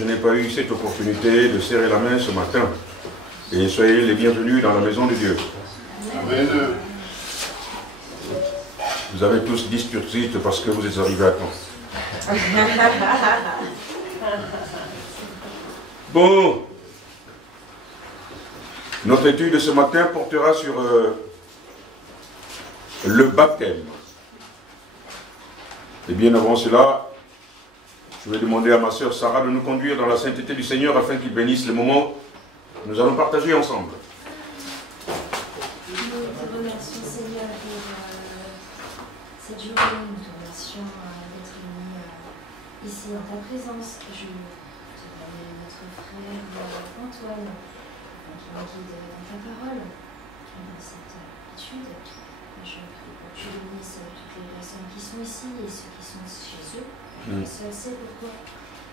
je n'ai pas eu cette opportunité de serrer la main ce matin. Et soyez les bienvenus dans la maison de Dieu. Amen. Vous avez tous dit turcite parce que vous êtes arrivés à temps. Bon, notre étude de ce matin portera sur le baptême. Et bien avant cela, je vais demander à ma sœur Sarah de nous conduire dans la sainteté du Seigneur afin qu'il bénisse le moment que nous allons partager ensemble. Nous te remercions Seigneur pour cette journée, nous te remercions d'être unis ici dans ta présence. Je te remets notre frère Antoine qui nous guide dans ta parole, qui nous donne cette étude. Je prie pour que tu bénisses toutes les personnes qui sont ici et ceux qui sont chez eux. Seul sait pourquoi.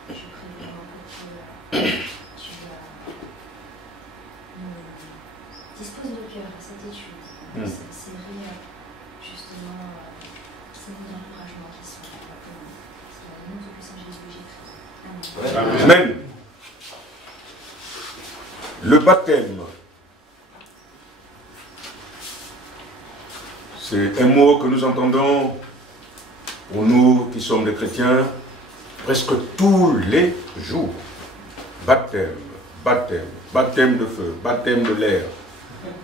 Je prie vraiment que tu dispose nos cœurs à cette étude, s'insérer justement ces mots d'encouragement qui sont là pour nous. C'est dans le nom du puissant Jésus j'ai prié. Amen. Amen. Le baptême, c'est un mot que nous entendons pour nous qui sommes des chrétiens presque tous les jours. Baptême, baptême, baptême de feu, baptême de l'air,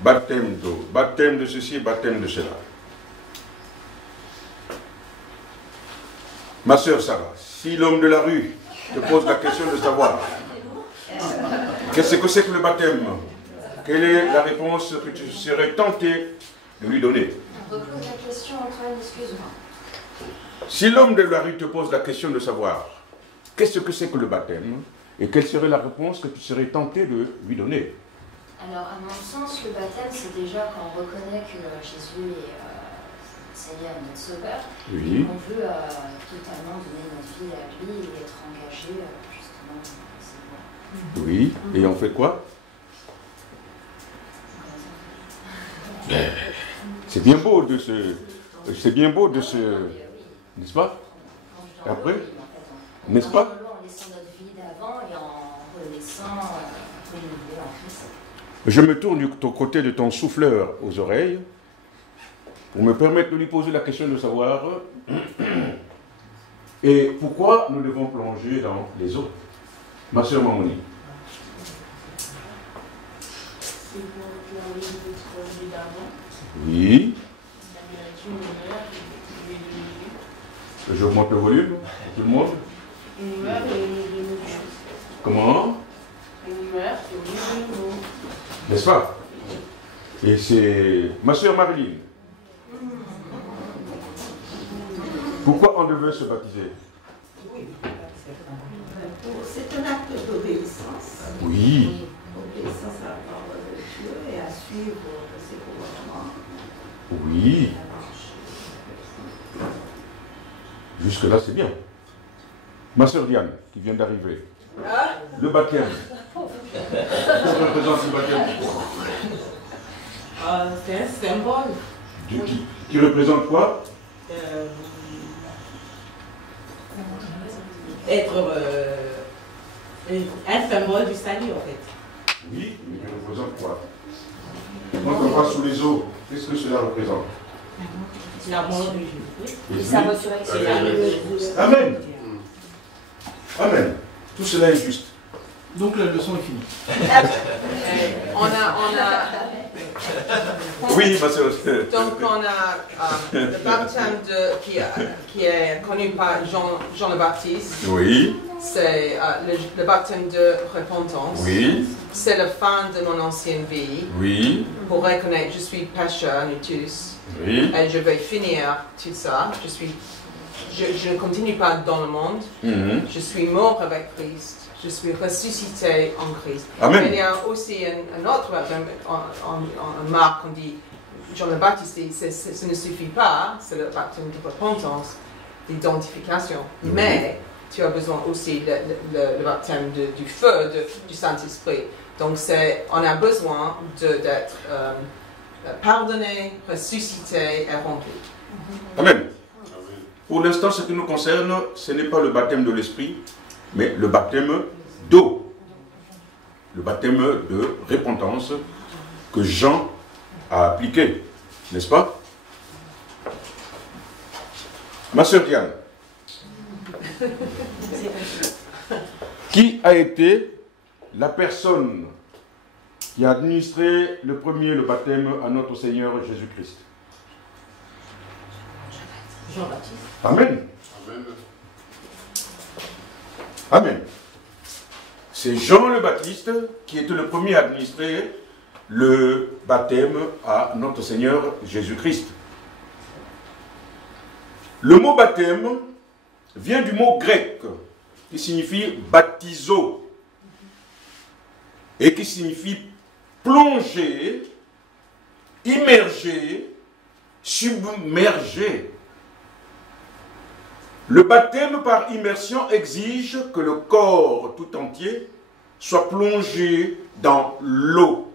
baptême d'eau, baptême de ceci, baptême de cela. Ma sœur Sarah, si l'homme de la rue te pose la question de savoir qu'est-ce que c'est que le baptême, quelle est la réponse que tu serais tenté de lui donner? Repose la question, Antoine, excuse-moi. Si l'homme de la rue te pose la question de savoir qu'est-ce que c'est que le baptême, et quelle serait la réponse que tu serais tenté de lui donner? Alors, à mon sens, le baptême, c'est déjà quand on reconnaît que Jésus est Seigneur et notre Sauveur, Oui. et qu'on veut totalement donner notre vie à lui et être engagé justement dans ses voies. Oui, et on fait quoi? C'est bien beau de se... C'est bien beau de se... N'est-ce pas? Après? N'est-ce pas? En laissant notre vie d'avant et en renaissant renouvelé en Christ. Je me tourne du côté de ton souffleur aux oreilles pour me permettre de lui poser la question de savoir et pourquoi nous devons plonger dans les eaux. Ma sœur Mamouni. C'est pour plonger notre vie d'avant. Oui. La lumière, J'augmente le volume pour tout le monde. une meurt et une de nos choses. Comment? Une meurt et une de nos. N'est-ce pas? Et c'est ma sœur Marilyn. Pourquoi on devait se baptiser? Oui, c'est un acte d'obéissance. Oui. Obéissance à la parole de Dieu et à suivre ses commandements. Oui. Jusque-là, c'est bien. Ma sœur Diane, qui vient d'arriver. Le baptême. Qu'est-ce que représente le baptême? C'est un symbole. Qui représente quoi? Être un symbole du salut, en fait. Oui, mais qui représente quoi? Quand on passe sous les eaux, qu'est-ce que cela représente? La mort de Jésus. Et Sa puis, résurrection. Amen. Amen. Tout cela est juste. Donc la leçon est finie. On a Oui, ma sœur. donc on a le baptême qui est connu par Jean le Baptiste. Oui. C'est le baptême de repentance. Oui. C'est la fin de mon ancienne vie. Oui. Pour reconnaître que je suis pécheur, nous tous. Oui. Et je vais finir tout ça. Je ne continue pas dans le monde. Je suis mort avec Christ. Je suis ressuscité en Christ. Amen. Mais il y a aussi un autre baptême. En Marc, on dit, Jean le Baptiste, ce ne suffit pas. C'est le baptême de repentance, d'identification. Oui. Mais tu as besoin aussi le baptême du feu, du Saint-Esprit. Donc on a besoin d'être pardonné, ressuscité et rempli. Amen. Pour l'instant, ce qui nous concerne, ce n'est pas le baptême de l'Esprit, mais le baptême d'eau. Le baptême de repentance que Jean a appliqué, n'est-ce pas? Ma sœur Diane, qui a été la personne qui a administré le premier le baptême à notre Seigneur Jésus-Christ? Jean-Baptiste. Amen. Amen. C'est Jean le Baptiste qui était le premier à administrer le baptême à notre Seigneur Jésus-Christ. Le mot baptême vient du mot grec qui signifie baptizo et qui signifie plonger, immerger, submerger. Le baptême par immersion exige que le corps tout entier soit plongé dans l'eau.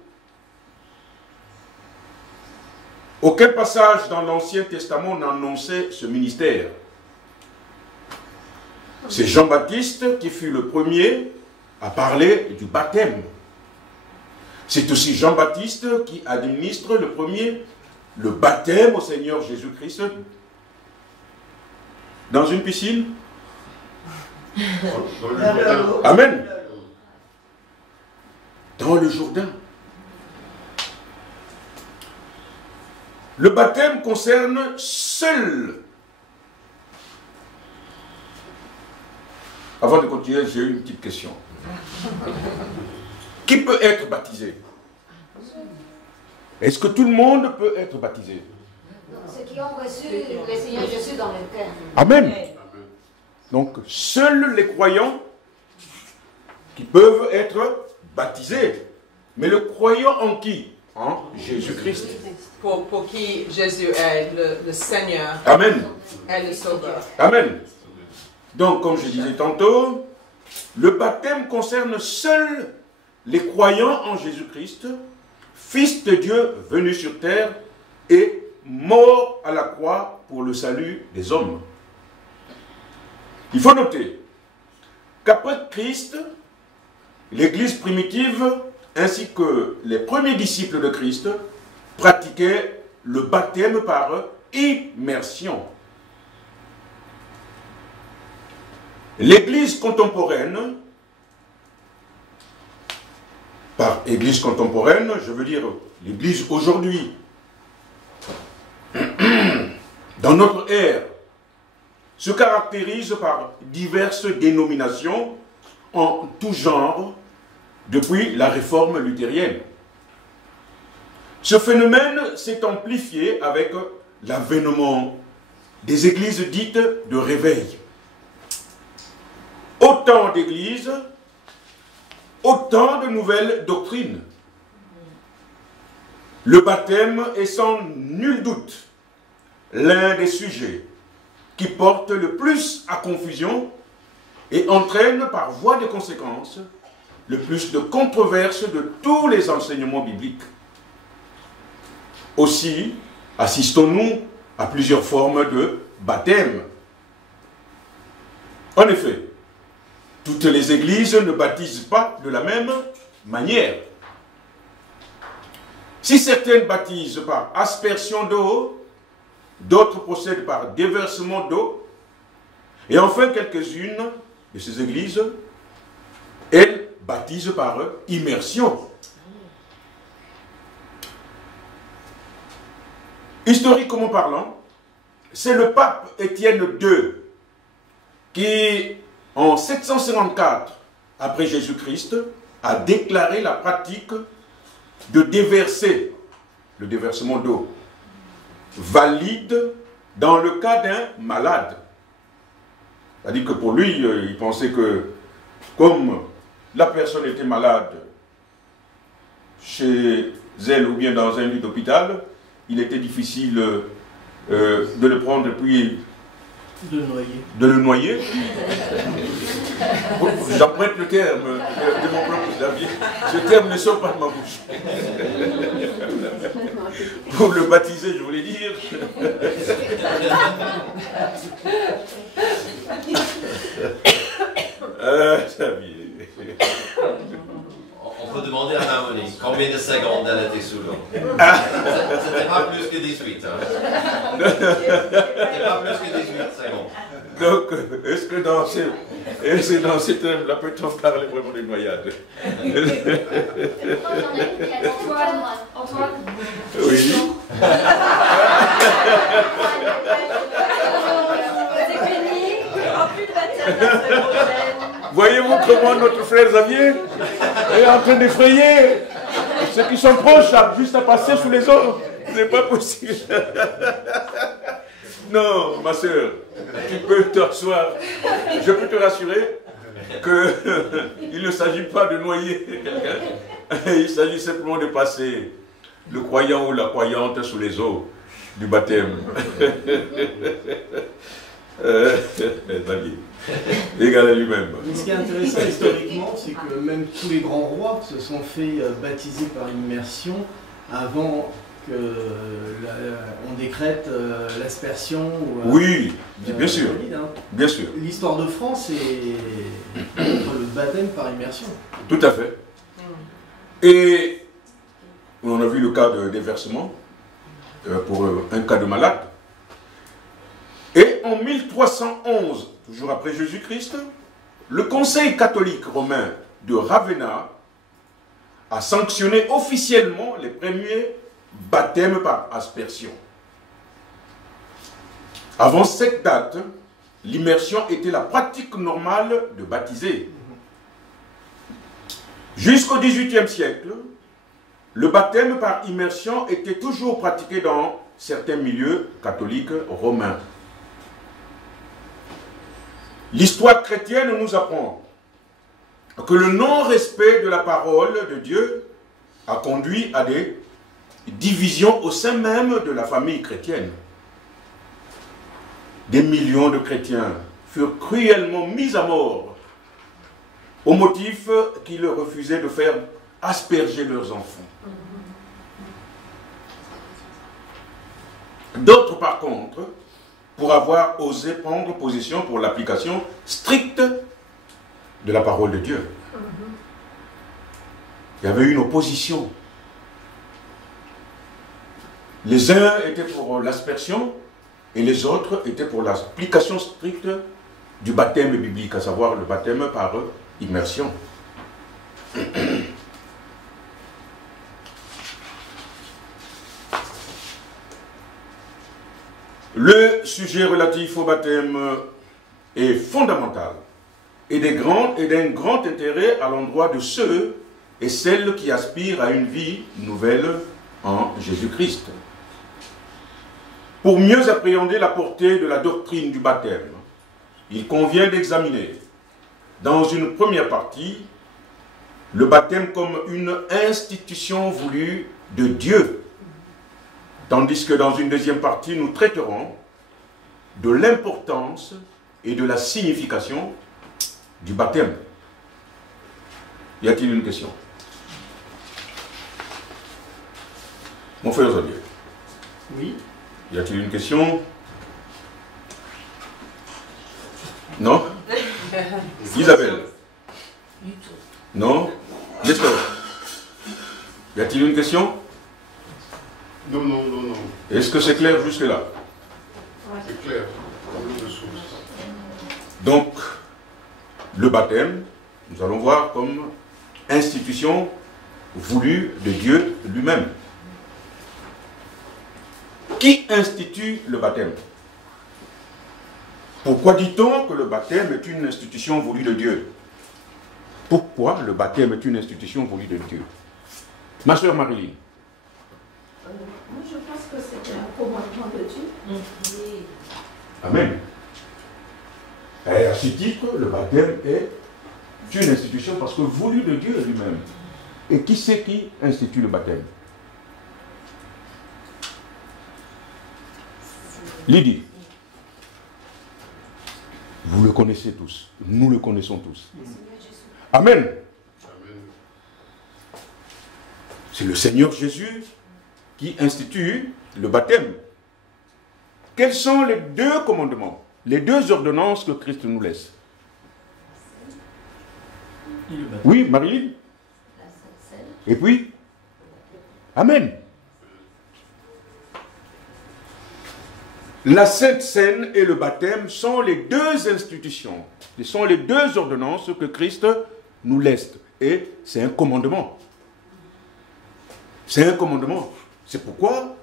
Aucun passage dans l'Ancien Testament n'annonçait ce ministère. C'est Jean-Baptiste qui fut le premier à parler du baptême. C'est aussi Jean-Baptiste qui administre le premier le baptême au Seigneur Jésus-Christ. Dans une piscine? Amen. Dans le Jourdain. Le baptême concerne seul. Avant de continuer, j'ai une petite question. Qui peut être baptisé? Est-ce que tout le monde peut être baptisé? Ceux qui ont reçu le Seigneur Jésus dans leur cœur. Amen. Donc, seuls les croyants qui peuvent être baptisés. Mais le croyant en qui? En Jésus-Christ. Pour qui Jésus est le Seigneur. Amen. Et le Sauveur. Amen. Donc, comme je disais tantôt, le baptême concerne seuls les croyants en Jésus-Christ, Fils de Dieu venu sur terre et mort à la croix pour le salut des hommes. Il faut noter qu'après Christ, l'Église primitive ainsi que les premiers disciples de Christ pratiquaient le baptême par immersion. L'Église contemporaine, par Église contemporaine, je veux dire l'Église aujourd'hui, dans notre ère, se caractérise par diverses dénominations en tout genre depuis la réforme luthérienne. Ce phénomène s'est amplifié avec l'avènement des églises dites de réveil. Autant d'églises, autant de nouvelles doctrines. Le baptême est sans nul doute l'un des sujets qui porte le plus à confusion et entraîne par voie de conséquence le plus de controverses de tous les enseignements bibliques. Aussi, assistons-nous à plusieurs formes de baptême. En effet, toutes les églises ne baptisent pas de la même manière. Si certaines baptisent par aspersion d'eau, d'autres procèdent par déversement d'eau, et enfin quelques-unes de ces églises, elles baptisent par immersion. Historiquement parlant, c'est le pape Étienne II qui, en 754 après Jésus-Christ, a déclaré la pratique de déverser, le déversement d'eau, valide dans le cas d'un malade. C'est-à-dire que pour lui, il pensait que comme la personne était malade chez elle ou bien dans un lit d'hôpital, il était difficile de le prendre puis de le noyer. J'emprunte le terme de mon propre avis. Ce terme ne sort pas de ma bouche. Pour le baptiser, je voulais dire. Xavier. On peut demander à Harmonie combien de secondes elle était sous l'eau. C'était pas plus que 18. Hein. C'était pas plus que 18 secondes. Donc, est-ce que dans ces thèmes-là, peut-on parler vraiment de noyade? Antoine. Oui. C'est fini. Plus de baptême la semaine prochaine. Voyez-vous comment notre frère Xavier est en train d'effrayer ceux qui sont proches, juste à passer sous les eaux? C'est pas possible. Non, ma soeur, tu peux t'asseoir. Je peux te rassurer qu'il ne s'agit pas de noyer quelqu'un. Il s'agit simplement de passer le croyant ou la croyante sous les eaux du baptême. Xavier, égal à lui-même. Ce qui est intéressant historiquement, c'est que même tous les grands rois se sont fait baptiser par immersion avant qu'on décrète l'aspersion. Oui, bien sûr. Hein. Bien sûr. L'histoire de France est le baptême par immersion. Tout à fait. Et on a vu le cas de déversement pour un cas de malade. Et en 1311, toujours après Jésus-Christ, le Conseil catholique romain de Ravenna a sanctionné officiellement les premiers baptêmes par aspersion. Avant cette date, l'immersion était la pratique normale de baptiser. Jusqu'au XVIIIe siècle, le baptême par immersion était toujours pratiqué dans certains milieux catholiques romains. L'histoire chrétienne nous apprend que le non-respect de la parole de Dieu a conduit à des divisions au sein même de la famille chrétienne. Des millions de chrétiens furent cruellement mis à mort au motif qu'ils refusaient de faire asperger leurs enfants. D'autres, par contre, pour avoir osé prendre position pour l'application stricte de la parole de Dieu. Il y avait une opposition. Les uns étaient pour l'aspersion et les autres étaient pour l'application stricte du baptême biblique, à savoir le baptême par immersion. Le sujet relatif au baptême est fondamental et d'un grand intérêt à l'endroit de ceux et celles qui aspirent à une vie nouvelle en Jésus-Christ. Pour mieux appréhender la portée de la doctrine du baptême, il convient d'examiner, dans une première partie, le baptême comme une institution voulue de Dieu, tandis que dans une deuxième partie, nous traiterons de l'importance et de la signification du baptême. Y a-t-il une question? Mon frère Xavier. Oui. Y a-t-il une question? Non? Isabelle? Non? Nestor? Y a-t-il une question? Non, non, non, non. Est-ce que c'est clair jusque-là? C'est clair. Donc, le baptême, nous allons voir comme institution voulue de Dieu lui-même. Qui institue le baptême? Pourquoi dit-on que le baptême est une institution voulue de Dieu? Pourquoi le baptême est une institution voulue de Dieu? Ma soeur Marilyn. Moi, je pense que c'est un commandement de Dieu. Oui. Amen. Et à ce titre, le baptême est une institution parce que voulu de Dieu lui-même. Et qui c'est qui institue le baptême? Lydie. Vous le connaissez tous. Nous le connaissons tous. Amen. C'est le Seigneur Jésus qui institue le baptême. Quels sont les deux commandements, les deux ordonnances que Christ nous laisse? Oui, Marie. La Sainte Seine. Et puis, Amen. La Sainte Seine et le baptême sont les deux institutions, ce sont les deux ordonnances que Christ nous laisse. Et c'est un commandement. C'est un commandement. C'est pourquoi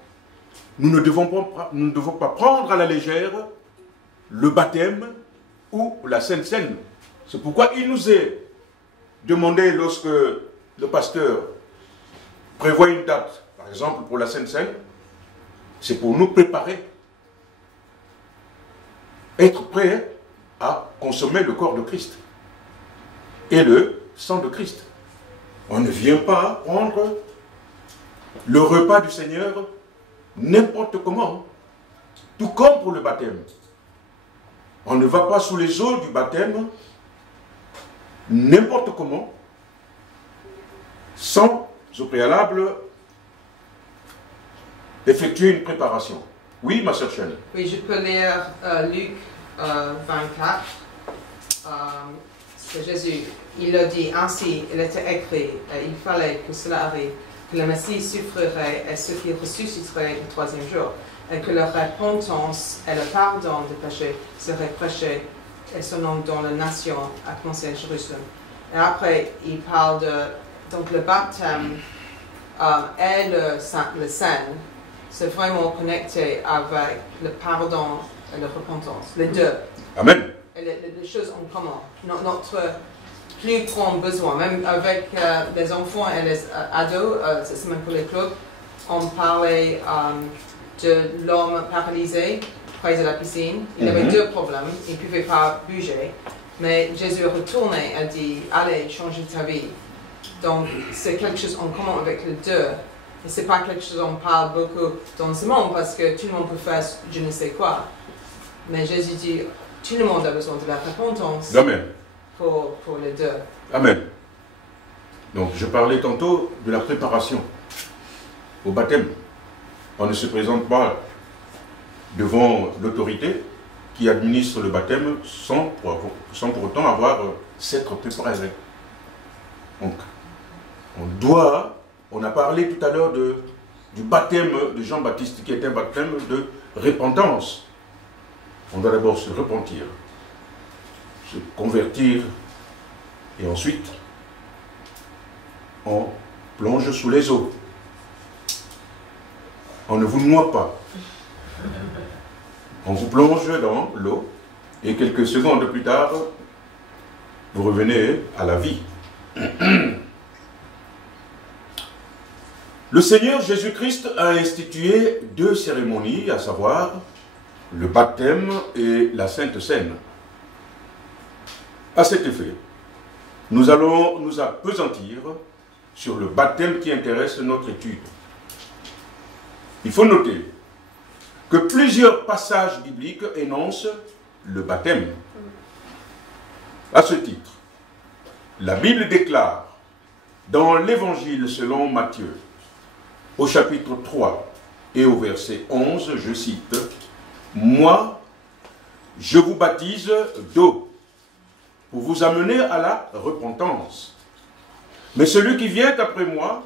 nous ne devons pas prendre à la légère le baptême ou la Sainte Seine. C'est pourquoi il nous est demandé, lorsque le pasteur prévoit une date, par exemple pour la Sainte Seine, c'est pour nous préparer, être prêts à consommer le corps de Christ et le sang de Christ. On ne vient pas prendre le repas du Seigneur n'importe comment, tout comme pour le baptême. On ne va pas sous les eaux du baptême n'importe comment, sans au préalable effectuer une préparation. Oui, ma sœur Chani. Oui, je peux lire Luc 24. C'est Jésus. Il a dit ainsi, il était écrit, il fallait que cela arrive, que le Messie souffrirait et ce qui ressusciterait le troisième jour, et que la repentance et le pardon des péchés seraient prêchés et son nom dans la nation, à commencer à Jérusalem. Et après, il parle de donc le baptême et le Saint, c'est vraiment connecté avec le pardon et la repentance, les deux. Amen. Et les choses en commun. Notre plus grand besoin, même avec les enfants et les ados, c'est même pour les clubs, on parlait de l'homme paralysé près de la piscine. Il avait deux problèmes, il ne pouvait pas bouger, mais Jésus est retourné et a dit, allez, change ta vie. Donc c'est quelque chose en commun avec les deux. Et ce n'est pas quelque chose qu'on parle beaucoup dans ce monde parce que tout le monde peut faire je ne sais quoi. Mais Jésus dit, tout le monde a besoin de la repentance. Amen. Pour les deux. Amen. Donc je parlais tantôt de la préparation au baptême. On ne se présente pas devant l'autorité qui administre le baptême sans pour autant avoir s'être préparé. Donc, on a parlé tout à l'heure du baptême de Jean-Baptiste qui est un baptême de repentance. On doit d'abord se repentir, se convertir et ensuite on plonge sous les eaux. On ne vous noie pas. On vous plonge dans l'eau et quelques secondes plus tard, vous revenez à la vie. Le Seigneur Jésus-Christ a institué deux cérémonies, à savoir le baptême et la Sainte Seine. À cet effet, nous allons nous appesantir sur le baptême qui intéresse notre étude. Il faut noter que plusieurs passages bibliques énoncent le baptême. À ce titre, la Bible déclare dans l'Évangile selon Matthieu, au chapitre 3 et au verset 11, je cite, « Moi, je vous baptise d'eau pour vous amener à la repentance. Mais celui qui vient après moi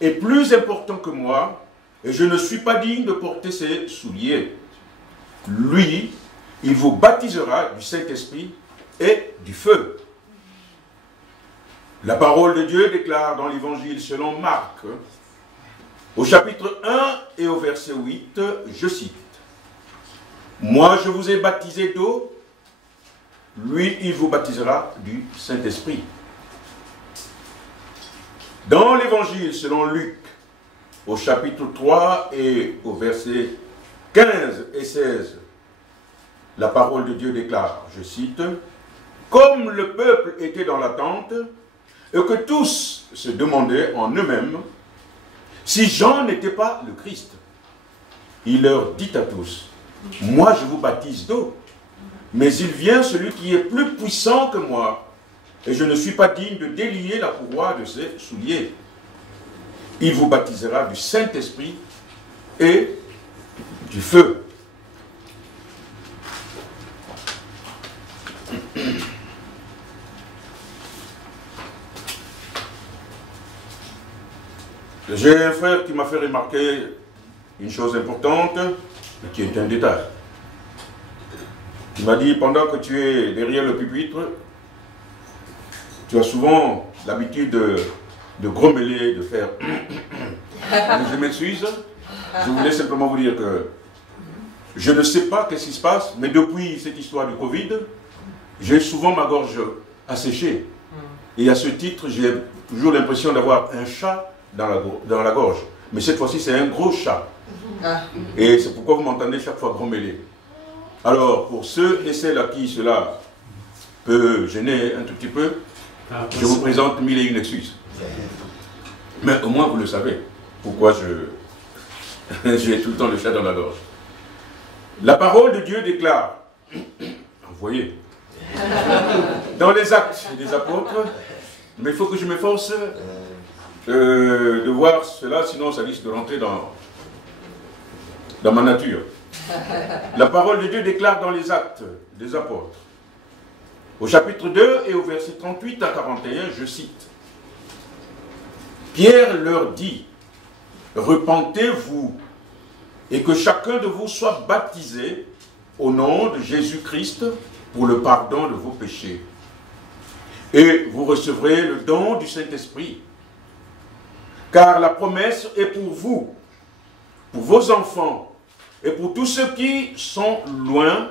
est plus important que moi, et je ne suis pas digne de porter ses souliers. Lui, il vous baptisera du Saint-Esprit et du feu. » La parole de Dieu déclare dans l'Évangile selon Marc, au chapitre 1 et au verset 8, je cite, « Moi je vous ai baptisé d'eau, lui il vous baptisera du Saint-Esprit. » Dans l'Évangile selon Luc, au chapitre 3 et au verset 15 et 16, la parole de Dieu déclare, je cite, « Comme le peuple était dans l'attente, et que tous se demandaient en eux-mêmes si Jean n'était pas le Christ, il leur dit à tous, « Moi je vous baptise d'eau, mais il vient celui qui est plus puissant que moi, et je ne suis pas digne de délier la courroie de ses souliers. Il vous baptisera du Saint-Esprit et du feu. » J'ai un frère qui m'a fait remarquer une chose importante, qui est un détail. Il m'a dit, pendant que tu es derrière le pupitre, tu as souvent l'habitude de grommeler, de faire... Je m'excuse, je voulais simplement vous dire que je ne sais pas qu'est-ce qui se passe, mais depuis cette histoire du Covid, j'ai souvent ma gorge asséchée. Et à ce titre, j'ai toujours l'impression d'avoir un chat dans la gorge. Mais cette fois-ci, c'est un gros chat. Et c'est pourquoi vous m'entendez chaque fois grommeler. Alors, pour ceux et celles à qui cela peut gêner un tout petit peu, je vous présente 1001 excuses. Mais au moins, vous le savez. Pourquoi j'ai tout le temps le chat dans la gorge. La parole de Dieu déclare, vous voyez, dans les Actes des Apôtres, mais il faut que je m'efforce de voir cela, sinon ça risque de rentrer dans ma nature. La parole de Dieu déclare dans les Actes des Apôtres, au chapitre 2 et au verset 38 à 41, je cite, Pierre leur dit, repentez-vous et que chacun de vous soit baptisé au nom de Jésus-Christ pour le pardon de vos péchés. Et vous recevrez le don du Saint-Esprit. Car la promesse est pour vous, pour vos enfants, et pour tous ceux qui sont loin,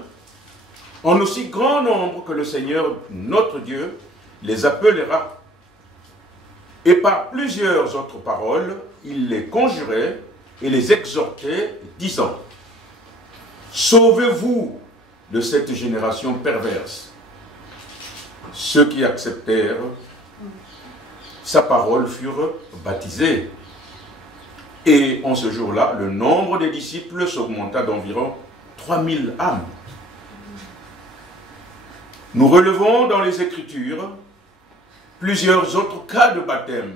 en aussi grand nombre que le Seigneur, notre Dieu, les appellera. Et par plusieurs autres paroles, il les conjurait et les exhortait, disant, sauvez-vous de cette génération perverse. Ceux qui acceptèrent sa parole furent baptisés. Et en ce jour-là, le nombre des disciples s'augmenta d'environ 3000 âmes. Nous relevons dans les Écritures plusieurs autres cas de baptême,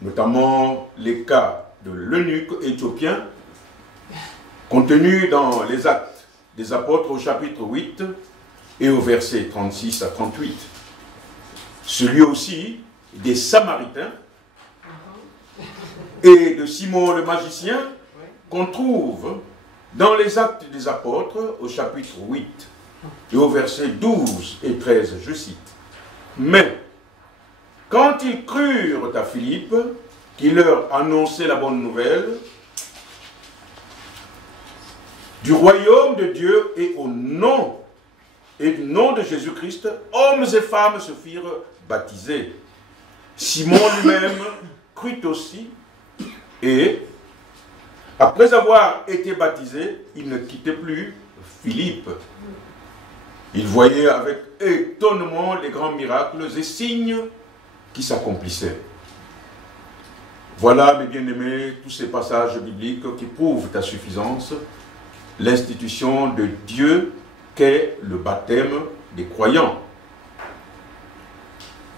notamment les cas de l'eunuque éthiopien, contenus dans les Actes des Apôtres au chapitre 8 et au verset 36 à 38. Celui aussi des Samaritains et de Simon le magicien, qu'on trouve dans les Actes des Apôtres au chapitre 8 et au verset 12 et 13, je cite. Mais, quand ils crurent à Philippe, qui leur annonçait la bonne nouvelle du royaume de Dieu et au nom de Jésus-Christ, hommes et femmes se firent baptisés. Simon lui-même crut aussi, et après avoir été baptisé, il ne quittait plus Philippe. Il voyait avec étonnement les grands miracles et signes qui s'accomplissaient. Voilà, mes bien-aimés, tous ces passages bibliques qui prouvent à suffisance l'institution de Dieu qu'est le baptême des croyants.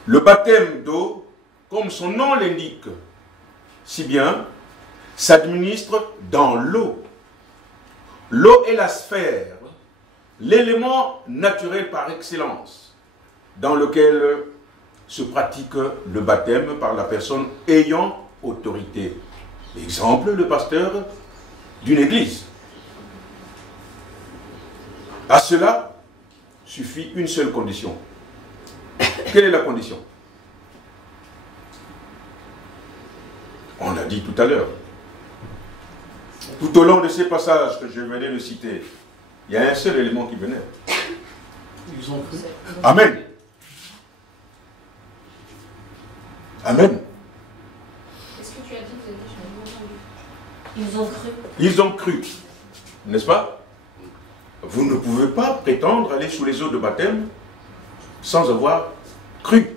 Le baptême d'eau, comme son nom l'indique si bien, s'administre dans l'eau. L'eau est la sphère, l'élément naturel par excellence, dans lequel se pratique le baptême par la personne ayant autorité. Exemple, le pasteur d'une église. À cela suffit une seule condition. Quelle est la condition? On l'a dit tout à l'heure. Tout au long de ces passages que je venais de citer, il y a un seul élément qui venait. Ils ont cru. Amen. Amen. Qu'est-ce que tu as dit? Vous avez dit, je n'ai pas entendu. Ils ont cru. Ils ont cru. N'est-ce pas? Vous ne pouvez pas prétendre aller sous les eaux de baptême sans avoir cru.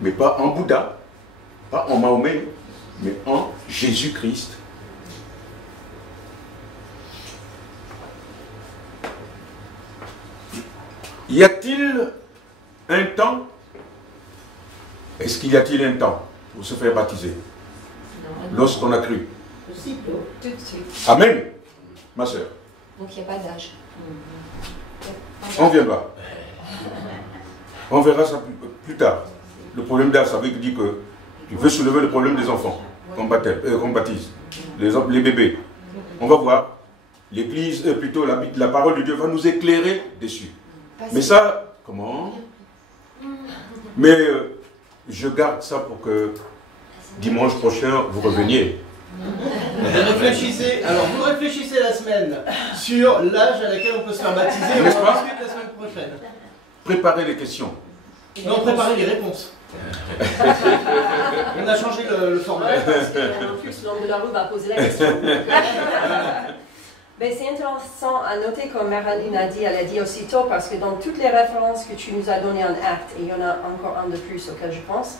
Mais pas en Bouddha, pas en Mahomet, mais en Jésus-Christ. Y a-t-il un temps? Est-ce qu'il y a-t-il un temps pour se faire baptiser lorsqu'on a cru? Aussitôt. Tout de suite. Amen, ma soeur. Donc il n'y a pas d'âge. On viendra. On verra ça plus tard. Le problème d'âge, ça veut dire que Tu veux soulever le problème des enfants qu'on baptise, les bébés. On va voir. L'Église, plutôt la parole de Dieu va nous éclairer dessus. Mais ça, comment? Mais je garde ça pour que dimanche prochain, vous reveniez. Réfléchissez, alors vous réfléchissez la semaine sur l'âge à laquelle on peut se faire baptiser, et on va discuter la semaine prochaine. Préparez les questions. Non, préparez les réponses. On a changé le format. Parce qu'en plus, l'homme de la rue va poser la question. Mais c'est intéressant à noter, comme Marilyn a dit, elle a dit aussitôt, parce que dans toutes les références que tu nous as données en acte, et il y en a encore un de plus auquel je pense,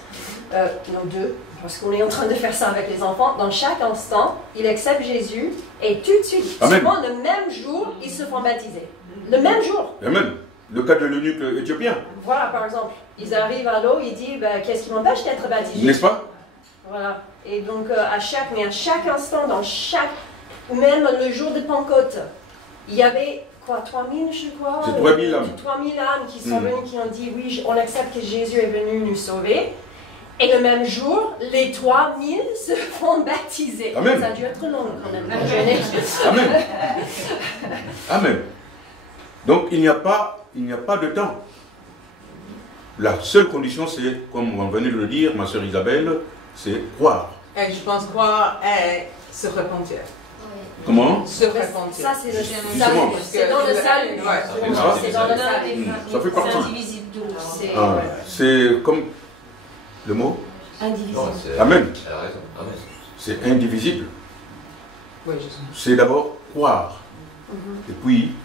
non deux, parce qu'on est en train de faire ça avec les enfants, dans chaque instant, ils acceptent Jésus, et tout de suite, souvent le même jour, ils se font baptiser. Le même jour. Amen. Le cas de l'eunuque éthiopien. Voilà, par exemple, ils arrivent à l'eau, ils disent, bah, qu'est-ce qui m'empêche d'être baptisé? N'est-ce pas? Voilà. Et donc, à chaque instant, dans chaque... Même le jour de Pentecôte, il y avait quoi, 3000, je crois? C'est 3000 âmes. 3000 âmes qui sont venues, qui ont dit oui, on accepte que Jésus est venu nous sauver. Et le même jour, les 3000 se font baptiser. Amen. Ça a dû être long quand même. Amen. Amen. Donc il n'y a pas de temps. La seule condition, c'est, comme on venait de le dire, ma sœur Isabelle, c'est croire. Et je pense croire et se repentir. Comment? Se repentir. Ça, c'est le Justement. C'est dans le salut. C'est dans le salut. Ça fait partie. C'est indivisible de c'est comme le mot? Indivisible. Amen. Elle a raison. Amen. C'est indivisible. Oui, je sais. C'est d'abord croire. Et puis,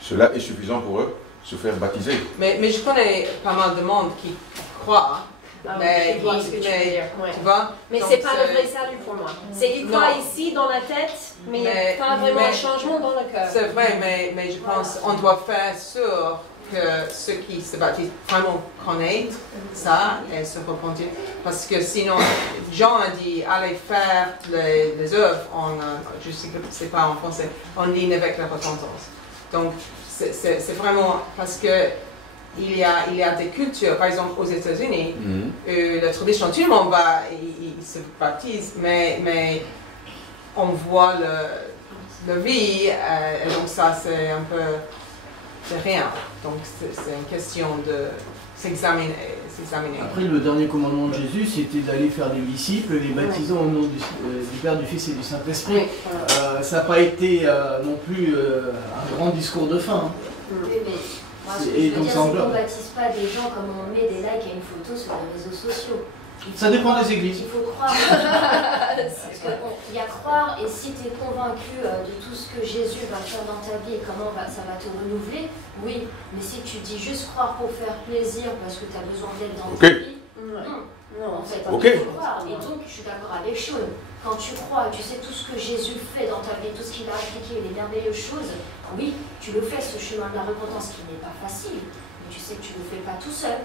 cela est suffisant pour eux, se faire baptiser. Mais je connais pas mal de monde qui croit. Je vois ce que tu veux dire. Ouais. Tu vois? Mais c'est pas le vrai salut pour moi. C'est il croit ici dans la tête, mais il n'y a pas vraiment un changement dans le cœur. C'est vrai, mais je pense qu'on doit faire sûr que ceux qui se baptisent vraiment connaissent ça et se repentir. Parce que sinon, Jean a dit allez faire les œuvres je sais pas en français, en ligne avec la repentance. Donc c'est vraiment parce que il y a des cultures, par exemple aux États-Unis, la tradition, tout le monde il se baptise, mais on voit la vie, et donc ça c'est un peu, c'est rien. Donc c'est une question de s'examiner. Après, le dernier commandement de Jésus, c'était d'aller faire des disciples, les baptisant au nom du Père, du Fils et du Saint-Esprit. Ça n'a pas été non plus un grand discours de fin. Oui, mais moi, ce que je veux dire, c'est qu'on ne baptise pas des gens comme on met des likes à une photo sur les réseaux sociaux. Ça dépend des églises. Il faut croire. Parce qu'il y a croire, et si tu es convaincu de tout ce que Jésus va faire dans ta vie et comment ça va te renouveler, oui. Mais si tu dis juste croire pour faire plaisir parce que tu as besoin d'aide dans ta vie, non, en fait, il faut croire. Et donc, je suis d'accord avec Sean. Quand tu crois, tu sais tout ce que Jésus fait dans ta vie, tout ce qu'il a appliqué, les merveilleuses choses, oui, tu le fais, ce chemin de la repentance qui n'est pas facile, mais tu sais que tu ne le fais pas tout seul.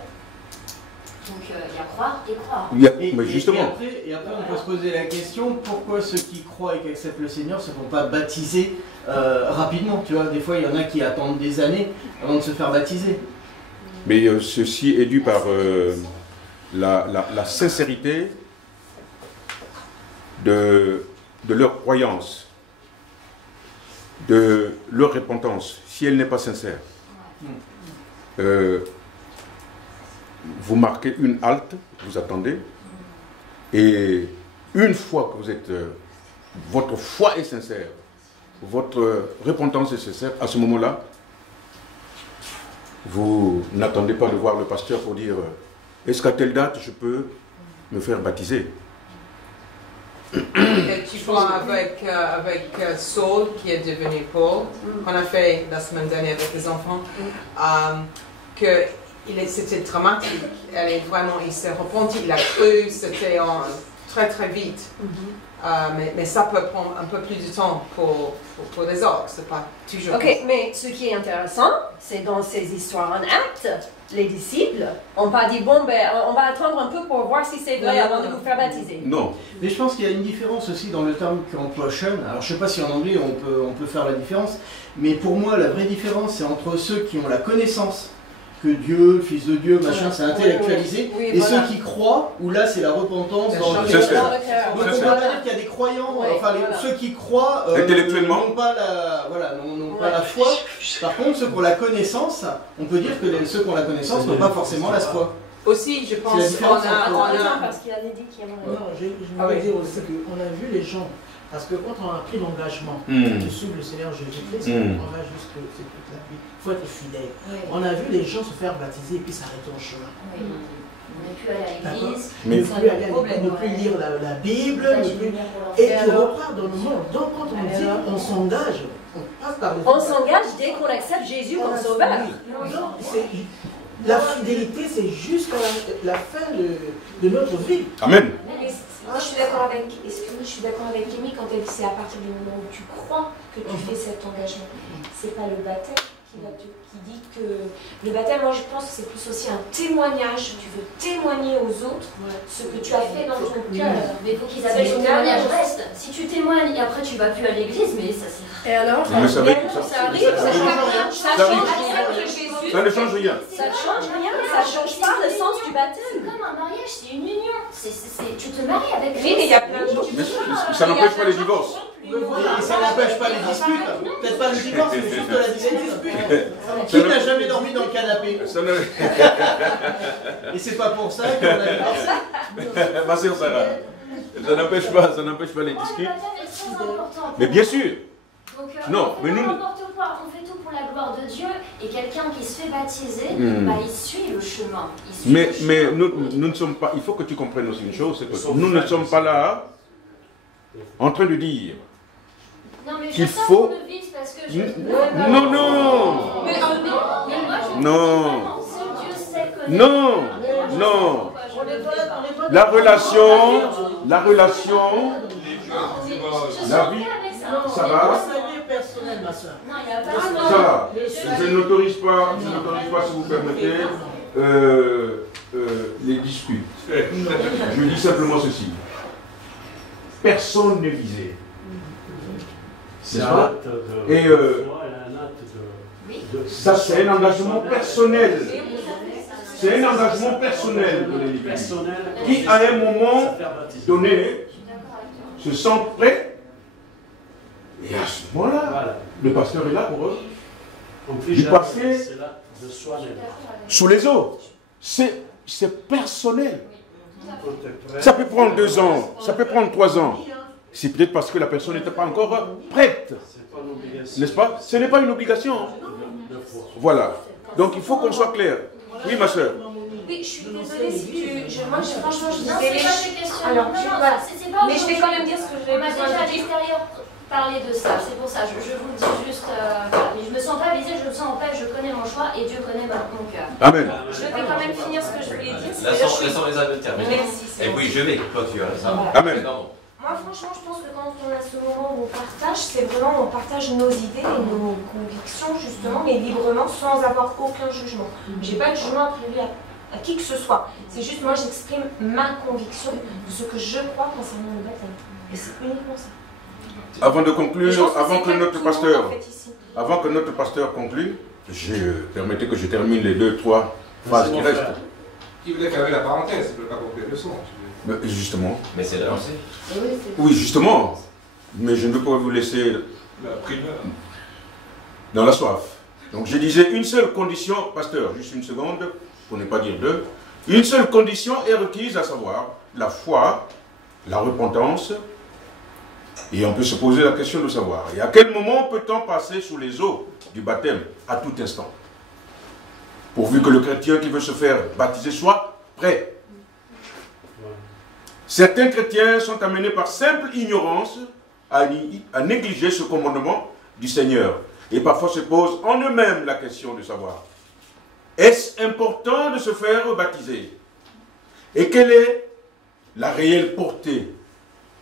Donc il y a croire et croire. Mais justement. Et après, on peut se poser la question, pourquoi ceux qui croient et qui acceptent le Seigneur ne se font pas baptiser rapidement? Tu vois, des fois, il y en a qui attendent des années avant de se faire baptiser. Mais ceci est dû par la sincérité de leur croyance, de leur repentance. Si elle n'est pas sincère, vous marquez une halte, vous attendez, et une fois que vous êtes, votre foi est sincère, votre repentance est sincère, à ce moment-là, vous n'attendez pas de voir le pasteur pour dire est-ce qu'à telle date je peux me faire baptiser? Et tu vois avec Saul qui est devenu Paul, qu'on a fait la semaine dernière avec les enfants, que c'était dramatique. Il s'est repenti, il a cru, c'était très très vite. Mais ça peut prendre un peu plus de temps pour les autres, c'est pas toujours. Ok, mais ce qui est intéressant, c'est dans ces histoires en acte, les disciples n'ont pas dit bon ben on va attendre un peu pour voir si c'est vrai avant de vous faire baptiser. Non. Mais je pense qu'il y a une différence aussi dans le terme qu'emploie Sean. Alors je sais pas si en anglais on peut faire la différence, mais pour moi la vraie différence c'est entre ceux qui ont la connaissance que Dieu, le Fils de Dieu, machin, c'est intellectualisé. Oui, Et voilà. ceux qui croient, où là c'est la repentance dans le C'est cœur. ça. Dans le cœur. Donc on C'est va pas dire qu'il y a des croyants, Oui, enfin voilà. ceux qui croient Intellectuellement. n'ont pas la, voilà, n'ont pas la foi. Par contre, ceux qui ont la connaissance, on peut dire que ceux qui ont la connaissance n'ont pas forcément la foi. Aussi, je pense la qu'on différence a, entre- on Attends, a- parce qu'il a dit qu'il y avait... Non, je Ah voulais oui. dire aussi qu'on a vu les gens, parce que quand on a pris l'engagement Mm. de suivre le Seigneur Jésus-Christ, Mm. on va jusque c'est toute la vie. Il faut être fidèle. Oui. On a vu les gens se faire baptiser et puis s'arrêter en chemin. Oui. On n'est plus allé à l'église. Mais- Ne c'est plus un aller à problème, l'école, ne plus ouais. lire la Bible, Là, ne j'ai plus... une lumière pour leur Et faire. tu repars dans le monde. Donc quand on dit on s'engage, on passe par le... On s'engage dès qu'on accepte Jésus comme sauveur. Non, la fidélité, c'est jusqu'à la fin de notre vie. Amen. Moi, je suis d'accord avec, excuse-moi, je suis d'accord avec Kémy quand elle dit c'est à partir du moment où tu crois que tu fais cet engagement. C'est pas le baptême qui dit que le baptême, moi je pense que c'est plus aussi un témoignage. Tu veux témoigner aux autres ce que tu as fait dans ton cœur. Mais il faut qu'Isabelle, ton témoignage reste. Si tu témoignes et après tu vas plus à l'église, mais ça sert. Et alors, Mais ça arrive, ça arrive, ça change rien que Jésus. Ça ne change rien. Ça ne change rien, ça ne change pas le sens du C'est baptême. comme un mariage, c'est une union. Tu te maries avec Oui, mais il y a plein de gens. Mais ça n'empêche pas les divorces. Et ça n'empêche pas les disputes. Peut-être pas le divorce, mais juste la dispute. Qui n'a jamais dormi dans le canapé? Ça ne... Et c'est pas pour ça qu'on a divorcé. Ma sœur Sarah, ça n'empêche pas les Pour moi, disputes. le baptême est très important. Mais bien sûr. Donc, Non, on mais fait nous- n'importe quoi, on fait tout pour la gloire de Dieu, et quelqu'un qui se fait baptiser, Hmm. bah, il suit le chemin. Il suit le Mais chemin. nous ne sommes pas. Il faut que tu comprennes aussi une chose, c'est que nous ne sommes pas là en train de dire. Non, mais qu'il je sens faut- qu'on me vise parce que je... Non, non. Mais moi, je Non. vraiment, seul Dieu sait connaître. Non, non. Je le fais pas. La relation, la vie, ça va. Salut personnel, ma soeur. Non, il n'y a pas Ça va. Je n'autorise pas, si vous permettez, les disputes. Je dis simplement ceci. Personne n'est visé. C'est un pas acte de Et, foi et un acte de... Ça, c'est un engagement personnel. C'est un engagement personnel de l'individu personnel qui, à un moment se faire baptiser. donné, se sent prêt. Et à ce moment-là, Voilà. le pasteur est là pour eux. En plus, Du j'ai passé. appris, c'est l'acte de soi-même. Sous les eaux. C'est personnel. Quand t'es prêt, Ça peut prendre 2 ans, ça peut prendre 3 ans. C'est peut-être parce que la personne n'était pas encore prête. c'est pas une obligation. N'est-ce pas? Ce n'est pas une obligation. De foi. Voilà. Donc il faut qu'on soit clair. Oui, ma soeur. Oui, je suis désolée si tu. Moi, franchement, je Non, disais c'est les pas choses. ces questions. Alors, Non, je- non, voilà. c'est pas Mais je vais quand même dire ce que j'ai On m'a besoin déjà à de dire. l'extérieur parlé de ça, c'est pour ça, je vous le dis juste. Voilà. Mais je me sens pas visée, je me sens en paix, je connais mon choix et Dieu connaît mon cœur. Amen. Je vais quand même finir ce que je voulais dire. Laissons les amis terminer. Merci, c'est Et bon. puis je vais clôturer ça. Amen. Non. Moi, franchement, je pense que quand on a ce moment où on partage, c'est vraiment on partage nos idées et nos convictions, justement, mais librement, sans avoir aucun jugement. J'ai pas de jugement prévu à qui que ce soit. C'est juste moi, j'exprime ma conviction de ce que je crois concernant le baptême. Et c'est uniquement ça. Avant de Et je conclure, pense que avant c'est que clair notre pour tout le monde, pasteur, en fait, ici. avant que notre pasteur conclue, permettez que je termine les 2-3 phrases qui restent. Qui voulait fermer la parenthèse, il ne veut pas couper le son. Mais justement. Mais c'est lancé. Oui, justement. Mais je ne peux pas vous laisser La primeur. dans la soif. Donc je disais une seule condition, pasteur, juste une seconde, pour ne pas dire 2. Une seule condition est requise, à savoir la foi, la repentance. Et on peut se poser la question de savoir, et à quel moment peut-on passer sous les eaux du baptême? À tout instant. Pourvu que le chrétien qui veut se faire baptiser soit prêt. Certains chrétiens sont amenés par simple ignorance à négliger ce commandement du Seigneur. Et parfois se posent en eux-mêmes la question de savoir, est-ce important de se faire baptiser? Et quelle est la réelle portée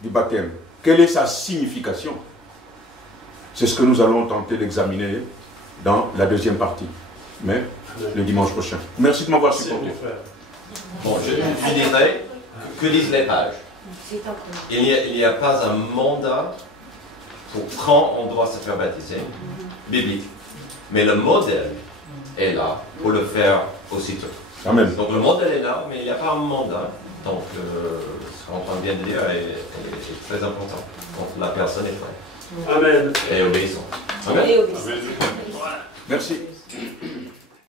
du baptême? Quelle est sa signification? C'est ce que nous allons tenter d'examiner dans la deuxième partie, mais le dimanche prochain. Merci de m'avoir supporté. Bon, je dirais, que disent les pages? Il n'y a pas un mandat pour quand on doit se faire baptiser, biblique. Mais le modèle est là pour le faire aussitôt. Amen. Donc le modèle est là, mais il n'y a pas un mandat. Donc ce qu'on vient de dire est très important. Donc la personne est prête. Amen. Et obéissante. Et obéissante. Merci.